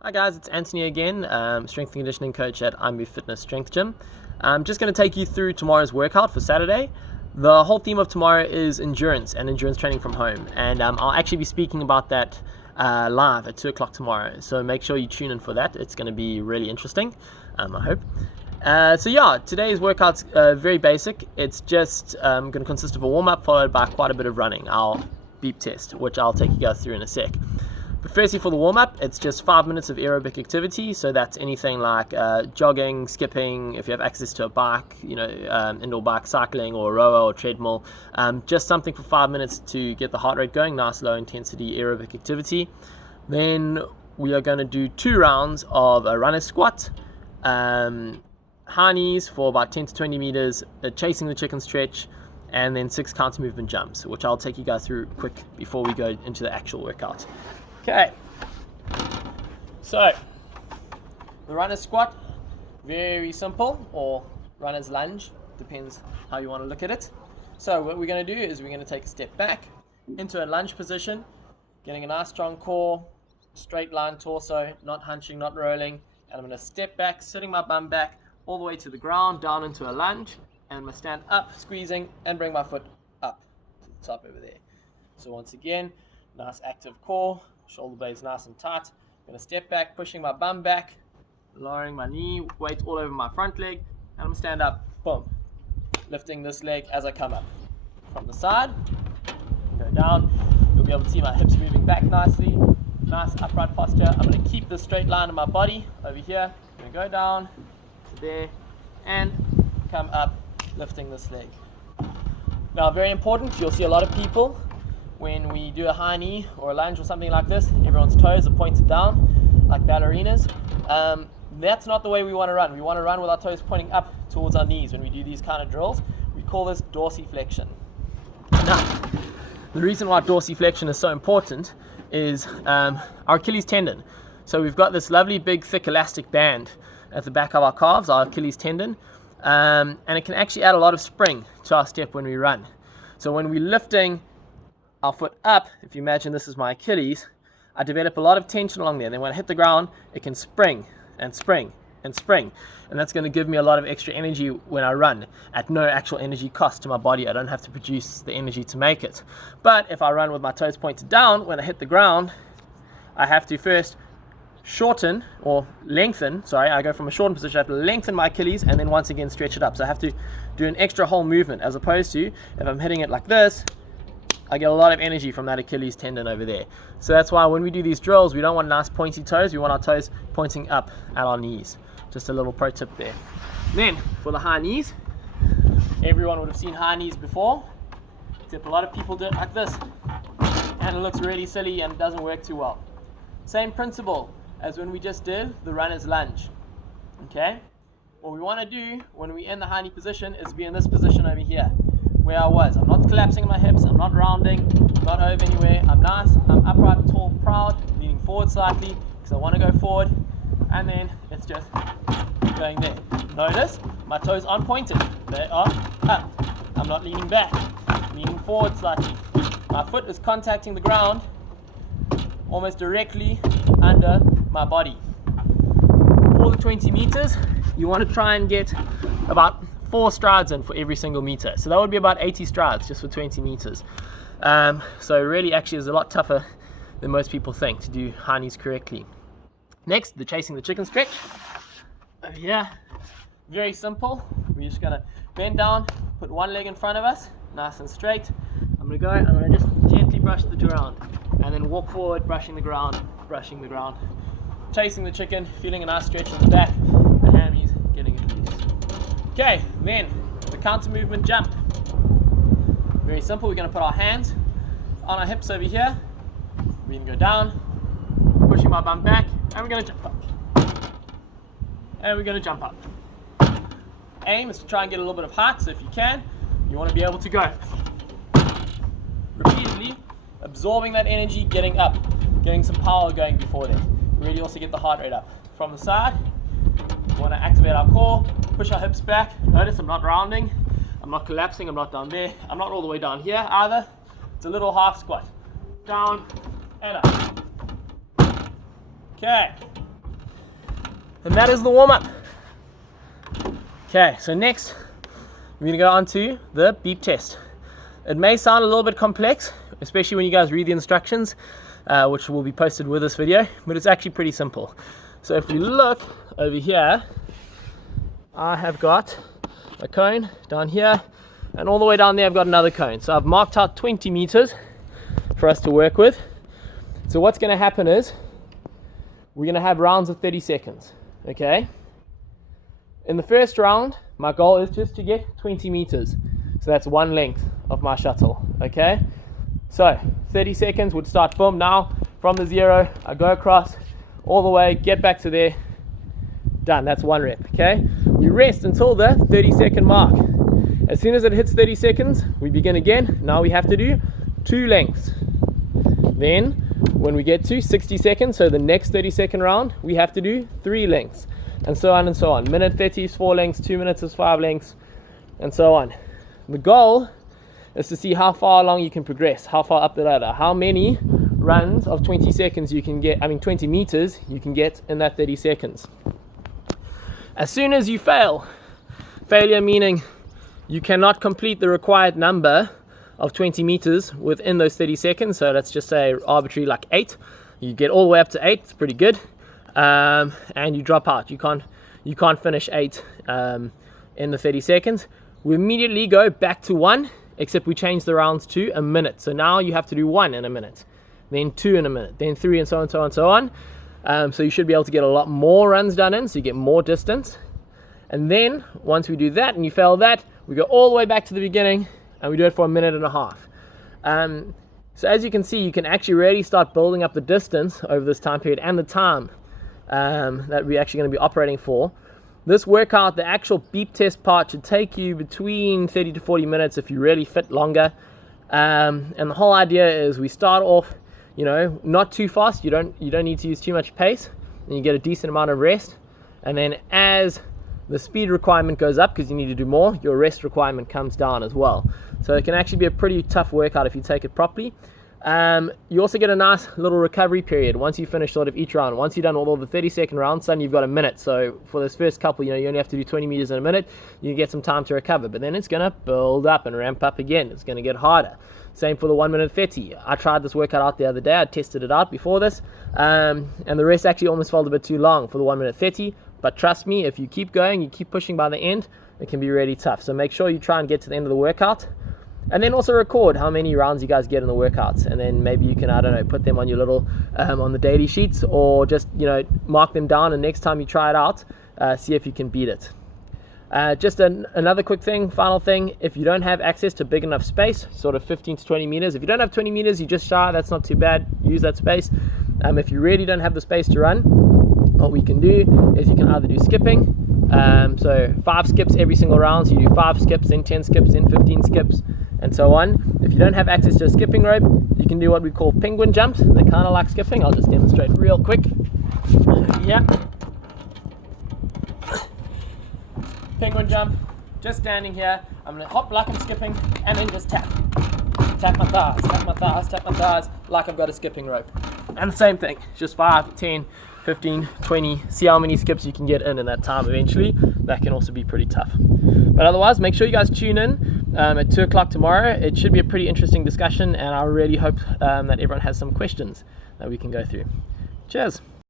Hi guys, it's Anthony again, strength and conditioning coach at IMF Fitness Strength Gym. I'm just going to take you through tomorrow's workout for Saturday. The whole theme of tomorrow is endurance and endurance training from home, and I'll actually be speaking about that live at 2 o'clock tomorrow, so make sure you tune in for that. It's going to be really interesting, I hope. So yeah, today's workout's very basic. It's just going to consist of a warm-up followed by quite a bit of running, our beep test, which I'll take you guys through in a sec. But firstly, for the warm-up, it's just 5 minutes of aerobic activity. So that's anything like jogging, skipping, if you have access to a bike, indoor bike, cycling, or a rower or treadmill. Just something for 5 minutes to get the heart rate going, nice low intensity aerobic activity. Then we are going to do 2 rounds of a runner's squat, high knees for about 10 to 20 meters, chasing the chicken stretch, and then 6 counter movement jumps, which I'll take you guys through quick before we go into the actual workout. Okay, so the runner's squat, very simple, or runner's lunge, depends how you want to look at it. So what we're going to do is we're going to take a step back into a lunge position, getting a nice strong core, straight line torso, not hunching, not rolling, and I'm going to step back, sitting my bum back all the way to the ground, down into a lunge, and I'm going to stand up, squeezing, and bring my foot up to the top over there. So once again, nice active core, shoulder blades nice and tight. I'm going to step back, pushing my bum back, lowering my knee, weight all over my front leg, and I'm going to stand up, boom, lifting this leg as I come up. From the side, go down, you'll be able to see my hips moving back nicely, nice upright posture. I'm going to keep this straight line in my body over here. I'm going to go down to there and come up, lifting this leg. Now, very important, you'll see a lot of people when we do a high knee or a lunge or something like this, everyone's toes are pointed down like ballerinas. That's not the way we want to run. We want to run with our toes pointing up towards our knees when we do these kind of drills. We call this dorsiflexion. Now, the reason why dorsiflexion is so important is our Achilles tendon. So we've got this lovely big thick elastic band at the back of our calves, our Achilles tendon, and it can actually add a lot of spring to our step when we run. So when we're lifting our foot up, if you imagine this is my Achilles, I develop a lot of tension along there, and then when I hit the ground it can spring and spring and spring, and that's going to give me a lot of extra energy when I run at no actual energy cost to my body. I don't have to produce the energy to make it. But if I run with my toes pointed down, when I hit the ground I have to first shorten or lengthen, I go from a shortened position, I have to lengthen my Achilles and then once again stretch it up. So I have to do an extra whole movement, as opposed to if I'm hitting it like this, I get a lot of energy from that Achilles tendon over there. So that's why when we do these drills, we don't want nice pointy toes, we want our toes pointing up at our knees. Just a little pro tip there. Then for the high knees, everyone would have seen high knees before, except a lot of people do it like this, and it looks really silly and doesn't work too well. Same principle as when we just did the runner's lunge. Okay? What we want to do when we in the high knee position is be in this position over here, where I was. I'm not collapsing my hips, I'm not rounding, not over anywhere. I'm nice, I'm upright, tall, proud, leaning forward slightly because I want to go forward, and then it's just going there. Notice my toes aren't pointed, they are up. I'm not leaning back, leaning forward slightly. My foot is contacting the ground almost directly under my body. For the 20 meters, you want to try and get about 4 strides in for every single meter. So that would be about 80 strides just for 20 meters. So really actually is a lot tougher than most people think to do high knees correctly. Next, the chasing the chicken stretch. Over here, very simple. We're just gonna bend down, put one leg in front of us, nice and straight. I'm gonna just gently brush the ground and then walk forward, brushing the ground, chasing the chicken, feeling a nice stretch in the back, the hammies getting it loose. Okay, then the counter movement jump. Very simple. We're going to put our hands on our hips over here. We're going to go down, pushing my bum back, and we're going to jump up. And we're going to jump up. Aim is to try and get a little bit of height, so if you can, you want to be able to go repeatedly, absorbing that energy, getting up, getting some power going before then. Really also get the heart rate up. From the side, we want to activate our core, push our hips back. Notice I'm not rounding, I'm not collapsing, I'm not down there, I'm not all the way down here either. It's a little half squat. Down and up. Okay, And that is the warm-up. Okay, so next we're going to go on to the beep test. It may sound a little bit complex, especially when you guys read the instructions, which will be posted with this video, but it's actually pretty simple. So if we look over here, I have got a cone down here, and all the way down there I've got another cone. So I've marked out 20 meters for us to work with. So what's going to happen is we're going to have rounds of 30 seconds. Okay? In the first round, my goal is just to get 20 meters. So that's one length of my shuttle. Okay? So 30 seconds would start, boom, now from the 0, I go across all the way, get back to there, done. That's one rep. Okay? We rest until the 30-second mark. As soon as it hits 30 seconds, we begin again. Now we have to do 2 lengths. Then, when we get to 60 seconds, so the next 30-second round, we have to do 3 lengths. And so on and so on. Minute 30 is 4 lengths, 2 minutes is 5 lengths, and so on. The goal is to see how far along you can progress, how far up the ladder, how many runs of 20 seconds you can get, 20 meters you can get in that 30 seconds. As soon as you failure meaning you cannot complete the required number of 20 meters within those 30 seconds, so let's just say arbitrary like 8, you get all the way up to 8, it's pretty good, and you drop out, you can't finish 8 in the 30 seconds, we immediately go back to 1, except we change the rounds to a minute. So now you have to do 1 in a minute, then 2 in a minute, then 3, and so on and so on and so on. So you should be able to get a lot more runs done in, so you get more distance. And then once we do that and you fail that, we go all the way back to the beginning and we do it for 1.5 minutes. So as you can see, you can actually really start building up the distance over this time period and the time that we're actually going to be operating for. This workout, the actual beep test part, should take you between 30 to 40 minutes if you really fit longer. And the whole idea is we start off, not too fast. You don't need to use too much pace, and you get a decent amount of rest. And then as the speed requirement goes up, because you need to do more, your rest requirement comes down as well. So it can actually be a pretty tough workout if you take it properly. You also get a nice little recovery period once you finish sort of each round. Once you've done all of the 30-second rounds, suddenly you've got a minute. So for this first couple, you only have to do 20 meters in a minute. You get some time to recover, but then it's going to build up and ramp up again. It's going to get harder. Same for the 1 minute 30. I tried this workout out the other day. I tested it out before this, and the rest actually almost felt a bit too long for the 1 minute 30. But trust me, if you keep going, you keep pushing by the end, it can be really tough. So make sure you try and get to the end of the workout. And then also record how many rounds you guys get in the workouts, and then maybe you can, put them on your little, on the daily sheets, or just, mark them down, and next time you try it out, see if you can beat it. Just another quick thing, final thing, if you don't have access to big enough space, sort of 15 to 20 meters, if you don't have 20 meters, you just shy, that's not too bad, use that space. If you really don't have the space to run, what we can do is you can either do skipping, so 5 skips every single round, so you do 5 skips, then 10 skips, then 15 skips, and so on. If you don't have access to a skipping rope, you can do what we call penguin jumps. They're kind of like skipping. I'll just demonstrate real quick. Yeah. Penguin jump, just standing here. I'm going to hop like I'm skipping, and then just tap. Tap my thighs, tap my thighs, tap my thighs, like I've got a skipping rope. And the same thing, just 5, 10, 15, 20, see how many skips you can get in that time eventually. That can also be pretty tough. But otherwise, make sure you guys tune in at 2 o'clock tomorrow. It should be a pretty interesting discussion, and I really hope that everyone has some questions that we can go through. Cheers.